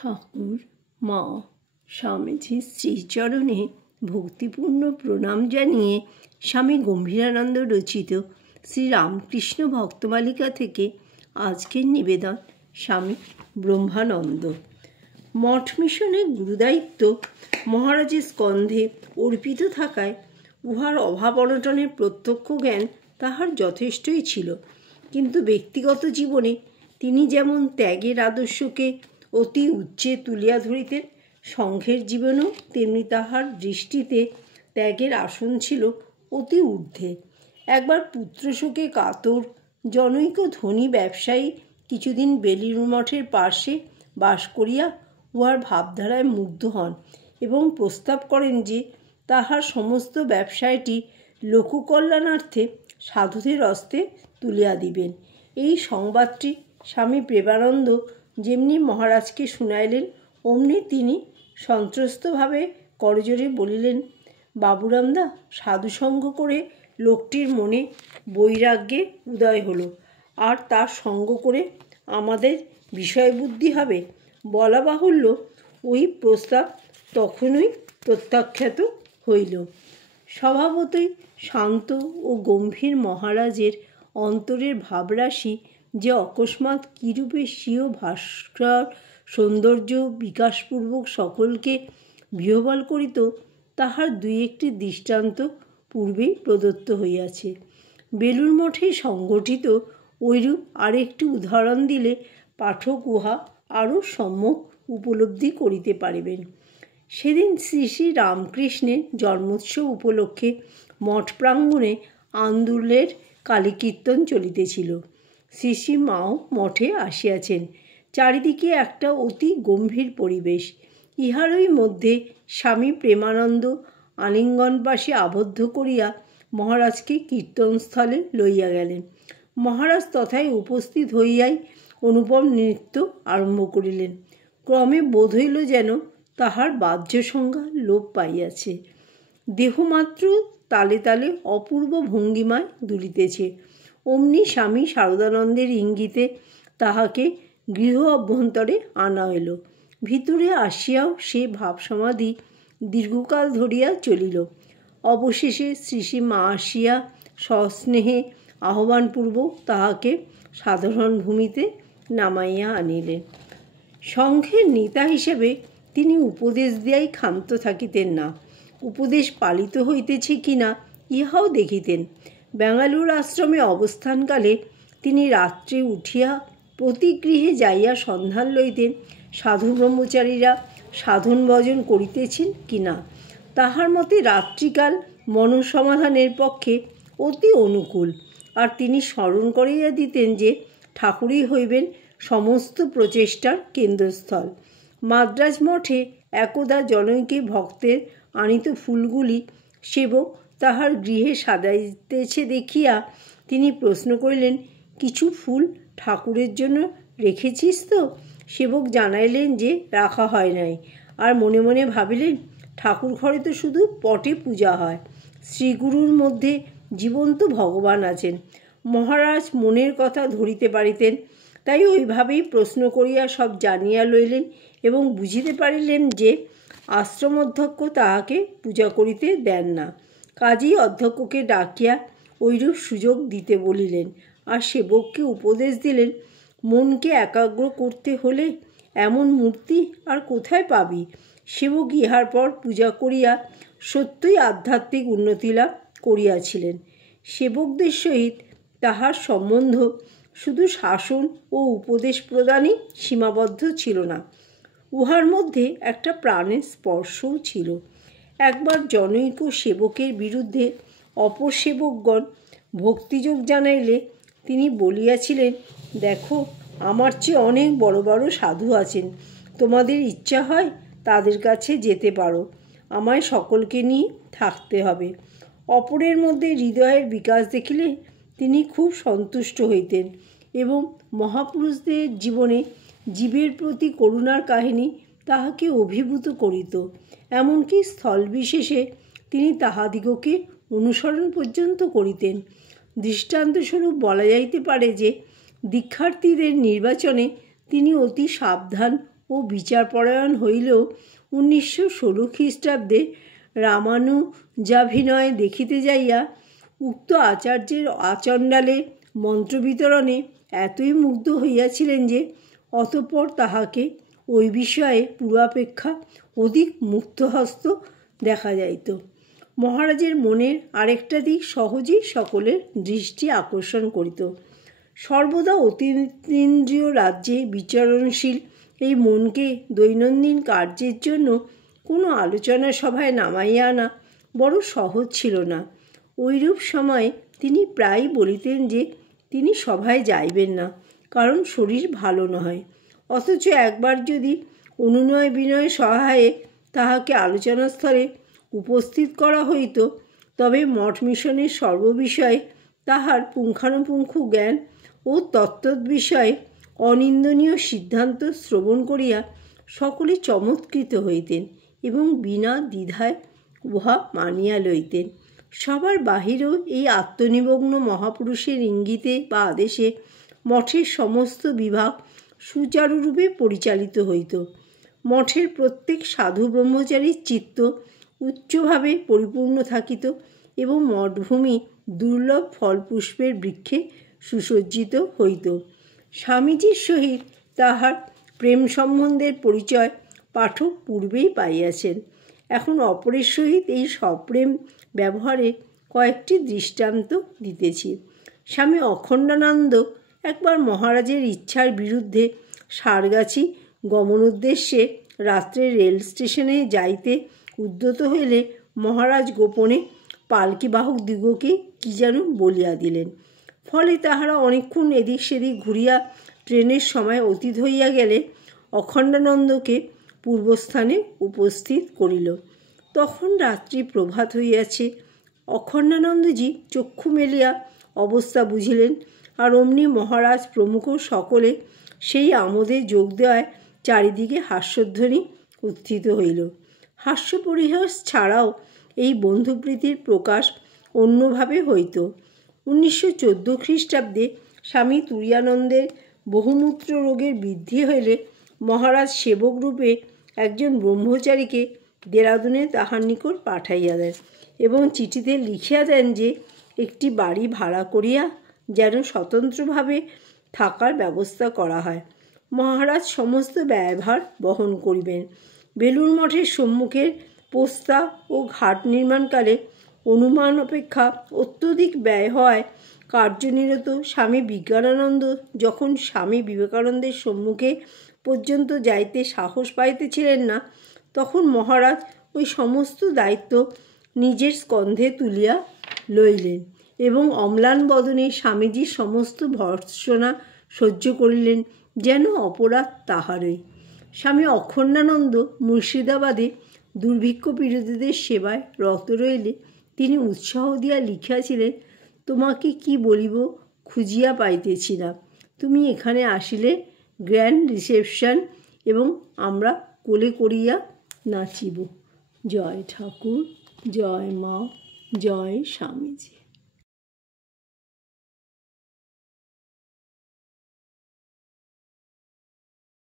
ঠাকুর মা স্বামীজির শ্রীচরণে ভক্তিপূর্ণ প্রণাম জানিয়ে স্বামী গম্ভীরানন্দ রচিত শ্রীরামকৃষ্ণ ভক্তমালিকা থেকে আজকের নিবেদন স্বামী ব্রহ্মানন্দ। মঠ মিশনের গুরুদায়িত্ব মহারাজের স্কন্ধে অর্পিত থাকায় উহার অভাব অনটনের প্রত্যক্ষ জ্ঞান তাহার যথেষ্টই ছিল, কিন্তু ব্যক্তিগত জীবনে তিনি যেমন ত্যাগের আদর্শকে অতি উচ্চে তুলিয়া ধরিতেন, সংঘের জীবনেও তেমনি তাহার দৃষ্টিতে ত্যাগের আসন ছিল অতি ঊর্ধ্বে। একবার পুত্রশোকে কাতর জনৈক ধনী ব্যবসায়ী কিছুদিন বেলুড় মঠের পার্শ্বে বাস করিয়া উহার ভাবধারায় মুগ্ধ হন এবং প্রস্তাব করেন যে তাহার সমস্ত ব্যবসায়টি লোককল্যাণার্থে সাধুদের হস্তে তুলিয়া দিবেন। এই সংবাদটি স্বামী প্রেমানন্দ যেমনি মহারাজকে শুনাইলেন, অমনি তিনি সন্ত্রস্তভাবে করজোড়ে বলিলেন, বাবুরামদা, সাধুসঙ্গ করে লোকটির মনে বৈরাগ্যে উদয় হলো, আর তার সঙ্গ করে আমাদের বিষয়বুদ্ধি হবে। বলা বাহুল্য, ওই প্রস্তাব তখনই প্রত্যাখ্যাত হইল। স্বভাবতই শান্ত ও গম্ভীর মহারাজের অন্তরের ভাবরাশি যে অকস্মাৎ কীরূপে স্বীয় ভাস্কর সৌন্দর্য বিকাশপূর্বক সকলকে বিহ্বল করিত, তাহার দুই একটি দৃষ্টান্ত পূর্বেই প্রদত্ত হইয়াছে। বেলুড় মঠে সংগঠিত ঐরূপ আরেকটি উদাহরণ দিলে পাঠক উহা আরও সম্যক উপলব্ধি করিতে পারিবেন। সেদিন শ্রী শ্রী রামকৃষ্ণের জন্মোৎসব উপলক্ষে মঠ প্রাঙ্গণে আন্দুলের কালীকীর্তন চলিতেছিল। শ্রী শ্রী মাও মঠে আসিয়াছেন। চারিদিকে একটা অতি গম্ভীর পরিবেশ। ইহারই মধ্যে স্বামী প্রেমানন্দ আলিঙ্গনপাশে আবদ্ধ করিয়া মহারাজকে কীর্তনস্থলে লইয়া গেলেন। মহারাজ তথায় উপস্থিত হইয়াই অনুপম নৃত্য আরম্ভ করিলেন। ক্রমে বোধ হইল যেন তাহার বাহ্য সংজ্ঞা লোপ পাইয়াছে, দেহমাত্র তালে তালে অপূর্ব ভঙ্গিমায় দুলিতেছে। অমনি স্বামী শারদানন্দের ইঙ্গিতে তাহাকে গৃহ অভ্যন্তরে আনা হইল। ভিতরে আসিয়াও সে ভাবসমাধি দীর্ঘকাল ধরিয়া চলিল। অবশেষে শ্রী শ্রী মা আসিয়া সস্নেহে আহ্বানপূর্বক তাহাকে সাধারণ ভূমিতে নামাইয়া আনিলেন। সংঘের নেতা হিসেবে তিনি উপদেশ দিয়াই ক্ষান্ত থাকিতেন না, উপদেশ পালিত হইতেছে কিনা ইহাও দেখিতেন। বেঙ্গালুরু আশ্রমে অবস্থানকালে তিনি রাত্রে উঠিয়া প্রতি গৃহে যাইয়া সন্ধান লইতেন সাধু ব্রহ্মচারীরা সাধন ভজন করিতেছেন কিনা। তাহার মতে রাত্রিকাল মনঃসমাধানের পক্ষে অতি অনুকূল, আর তিনি স্মরণ করিয়া দিতেন যে ঠাকুরই হইবেন সমস্ত প্রচেষ্টার কেন্দ্রস্থল। মাদ্রাজ মঠে একদা জনৈকে ভক্তের আনিত ফুলগুলি সেবক তাহার গৃহে সাজাইতেছে দেখিয়া তিনি প্রশ্ন করিলেন, কিছু ফুল ঠাকুরের জন্য রেখেছিস তো? সেবক জানাইলেন যে রাখা হয় নাই, আর মনে মনে ভাবিলেন, ঠাকুর ঘরে তো শুধু পটে পূজা হয়, শ্রীগুরুর মধ্যে জীবন্ত ভগবান আছেন। মহারাজ মনের কথা ধরিতে পারিতেন, তাই ওইভাবেই প্রশ্ন করিয়া সব জানিয়া লইলেন এবং বুঝিতে পারিলেন যে আশ্রম অধ্যক্ষ তাহাকে পূজা করিতে দেন না। কাজেই অধ্যক্ষকে ডাকিয়া ঐরূপ সুযোগ দিতে বলিলেন, আর সেবককে উপদেশ দিলেন, মনকে একাগ্র করতে হলে এমন মূর্তি আর কোথায় পাবি? সেবক ইহার পর পূজা করিয়া সত্যই আধ্যাত্মিক উন্নতি লাভ করিয়াছিলেন। সেবকদের সহিত তাহার সম্বন্ধ শুধু শাসন ও উপদেশ প্রদানই সীমাবদ্ধ ছিল না, উহার মধ্যে একটা প্রাণের স্পর্শও ছিল। একবার জনৈক সেবকের বিরুদ্ধে অপর সেবকগণ ভক্তিযোগ জানাইলে তিনি বলিয়াছিলেন, দেখো, আমার চেয়ে অনেক বড় বড় সাধু আছেন, তোমাদের ইচ্ছা হয় তাদের কাছে যেতে পারো, আমায় সকলকে নিয়ে থাকতে হবে। অপরের মধ্যে হৃদয়ের বিকাশ দেখিলে তিনি খুব সন্তুষ্ট হইতেন এবং মহাপুরুষদের জীবনে জীবের প্রতি করুণার কাহিনী তাহাকে অভিভূত করিত। এমনকি স্থলবিশেষে তিনি তাহাদিগকে অনুসরণ পর্যন্ত করিতেন। দৃষ্টান্তস্বরূপ বলা যাইতে পারে যে দীক্ষার্থীদের নির্বাচনে তিনি অতি সাবধান ও বিচারপরায়ণ হইলেও 1916 খ্রিস্টাব্দে রামানুজাভিনয় দেখিতে যাইয়া উক্ত আচার্যের আচণ্ডালে মন্ত্র বিতরণে এতই মুগ্ধ হইয়াছিলেন যে অতঃপর তাহাকে ওই বিষয়ে পূর্বাপেক্ষা অধিক মুক্তহস্ত দেখা যাইত। মহারাজের মনের আরেকটা দিক সহজেই সকলের দৃষ্টি আকর্ষণ করিত। সর্বদা অতীন্দ্রিয় রাজ্যে বিচরণশীল এই মনকে দৈনন্দিন কার্যের জন্য কোনো আলোচনা সভায় নামাইয়া আনা বড় সহজ ছিল না। ওইরূপ সময়ে তিনি প্রায়ই বলিতেন যে তিনি সভায় যাইবেন না, কারণ শরীর ভালো নয়। অথচ একবার যদি অনুনয় বিনয় সহায়ে তাহাকে আলোচনাস্থলে উপস্থিত করা হইত, তবে মঠ মিশনের সর্ববিষয়ে তাহার পুঙ্খানুপুঙ্খ জ্ঞান ও তত্ত্ববিষয়ে অনিন্দনীয় সিদ্ধান্ত শ্রবণ করিয়া সকলে চমৎকৃত হইতেন এবং বিনা দ্বিধায় উহা মানিয়া লইতেন। সবার বাহিরেও এই আত্মনিমগ্ন মহাপুরুষের ইঙ্গিতে বা আদেশে মঠের সমস্ত বিভাগ সুচারুরূপে পরিচালিত হইত। মঠের প্রত্যেক সাধু ব্রহ্মচারীর চিত্ত উচ্চভাবে পরিপূর্ণ থাকিত এবং মঠভূমি দুর্লভ ফলপুষ্পের বৃক্ষে সুসজ্জিত হইত। স্বামীজির সহিত তাহার প্রেম সম্বন্ধের পরিচয় পাঠক পূর্বেই পাইয়াছেন। এখন অপরের সহিত এই সপ্রেম ব্যবহারে কয়েকটি দৃষ্টান্ত দিতেছি। স্বামী অখণ্ডানন্দ একবার মহারাজের ইচ্ছার বিরুদ্ধে সারগাছি গমনোদ্দেশ্যে রাত্রে রেল স্টেশনে যাইতে উদ্যত হইলে মহারাজ গোপনে পালকিবাহক দিগকে কি যেন বলিয়া দিলেন। ফলে তাহারা অনেকক্ষণ এদিক সেদিক ঘুরিয়া ট্রেনের সময় অতীত হইয়া গেলে অখণ্ডানন্দকে পূর্বস্থানে উপস্থিত করিল। তখন রাত্রি প্রভাত হইয়াছে। অখণ্ডানন্দজি চক্ষু মেলিয়া অবস্থা বুঝিলেন, আর অমনি মহারাজ প্রমুখ সকলে সেই আমোদে যোগ দেওয়ায় চারিদিকে হাস্যধ্বনি উত্থিত হইল। হাস্য পরিহাস ছাড়াও এই বন্ধুপ্রীতির প্রকাশ অন্যভাবে হইত। 1914 খ্রিস্টাব্দে স্বামী তুরীয়ানন্দের বহুমূত্র রোগের বৃদ্ধি হইলে মহারাজ সেবকরূপে একজন ব্রহ্মচারীকে দেরাদুনে তাহার নিকট পাঠাইয়া দেন এবং চিঠিতে লিখিয়া দেন যে একটি বাড়ি ভাড়া করিয়া যেন স্বতন্ত্রভাবে থাকার ব্যবস্থা করা হয়। মহারাজ সমস্ত ব্যয়ভার বহন করিবেন। বেলুড় মঠের সম্মুখের পোস্তা ও ঘাট নির্মাণকালে অনুমান অপেক্ষা অত্যধিক ব্যয় হওয়ায় কার্যনিরত স্বামী বিজ্ঞানানন্দ যখন স্বামী বিবেকানন্দের সম্মুখে পর্যন্ত যাইতে সাহস পাইতেছিলেন না, তখন মহারাজ ওই সমস্ত দায়িত্ব নিজের স্কন্ধে তুলিয়া লইলেন এবং অম্লান বদনে স্বামীজির সমস্ত ভর্ৎসনা সহ্য করিলেন, যেন অপরাধ তাহারই। স্বামী অখণ্ডানন্দ মুর্শিদাবাদে দুর্ভিক্ষ পীড়িতদের সেবায় রত রইলে তিনি উৎসাহ দিয়া লিখিয়াছিলেন, তোমাকে কি বলিব খুঁজিয়া পাইতেছি না। তুমি এখানে আসিলে গ্র্যান্ড রিসেপশন এবং আমরা কোলে করিয়া নাচিব। জয় ঠাকুর, জয় মা, জয় স্বামীজি।